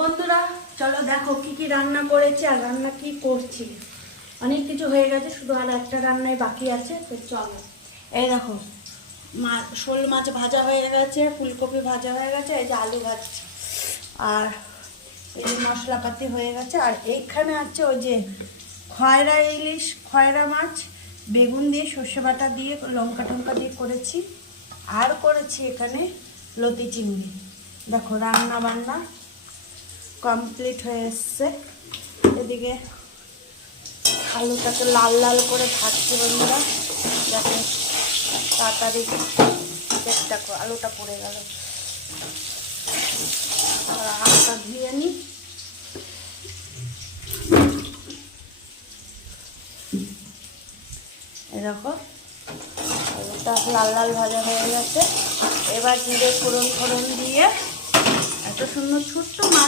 বন্ধুরা চলো দেখো কি কি রান্না করেছি আর রান্না কি করছি। অনেক কিছু হয়ে গেছে, শুধু আর একটা রান্নায় বাকি আছে। তো চলো, এই দেখো শোল মাছ ভাজা হয়ে গেছে, ফুলকপি ভাজা হয়ে গেছে, এই যে আলু ভাজছি, আর এই যে মশলাপাতি হয়ে গেছে। আর এইখানে আছে ওই যে খয়রা ইলিশ, খয়রা মাছ বেগুন দিয়ে সর্ষে বাটা দিয়ে লঙ্কা টঙ্কা দিয়ে করেছি। আর করেছি এখানে লতি চিংড়ি। দেখো রান্না বান্না কমপ্লিট হয়ে এসছে। এদিকে আলুটাকে লাল লাল করে ভাজছি বন্ধুরা, যাতে তাড়াতাড়ি। দেখো আলুটা পড়ে গেল, আর হালকা ধুয়ে নিই। এরকম আলুটা লাল লাল ভাজা হয়ে গেছে। এবার জিরে ফোড়ন দিয়ে এত সুন্দর ছোট্ট মাছ